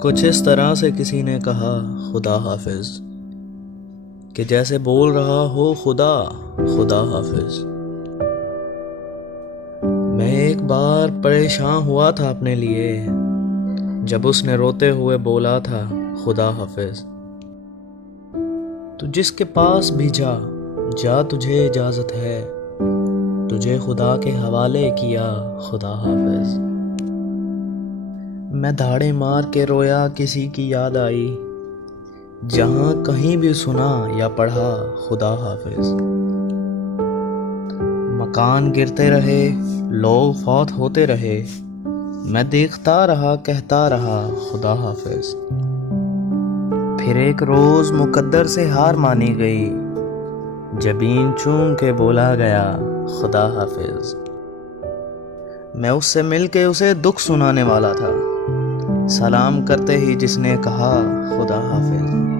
کچھ اس طرح سے کسی نے کہا خدا حافظ، کہ جیسے بول رہا ہو خدا خدا حافظ۔ میں ایک بار پریشان ہوا تھا اپنے لیے، جب اس نے روتے ہوئے بولا تھا خدا حافظ۔ تو جس کے پاس بھی جا جا، تجھے اجازت ہے، تجھے خدا کے حوالے کیا خدا حافظ۔ میں دھاڑے مار کے رویا، کسی کی یاد آئی، جہاں کہیں بھی سنا یا پڑھا خدا حافظ۔ مکان گرتے رہے، لوگ فوت ہوتے رہے، میں دیکھتا رہا، کہتا رہا خدا حافظ۔ پھر ایک روز مقدر سے ہار مانی گئی، جبین چوم کے بولا گیا خدا حافظ۔ میں اس سے مل کے اسے دکھ سنانے والا تھا، سلام کرتے ہی جس نے کہا خدا حافظ۔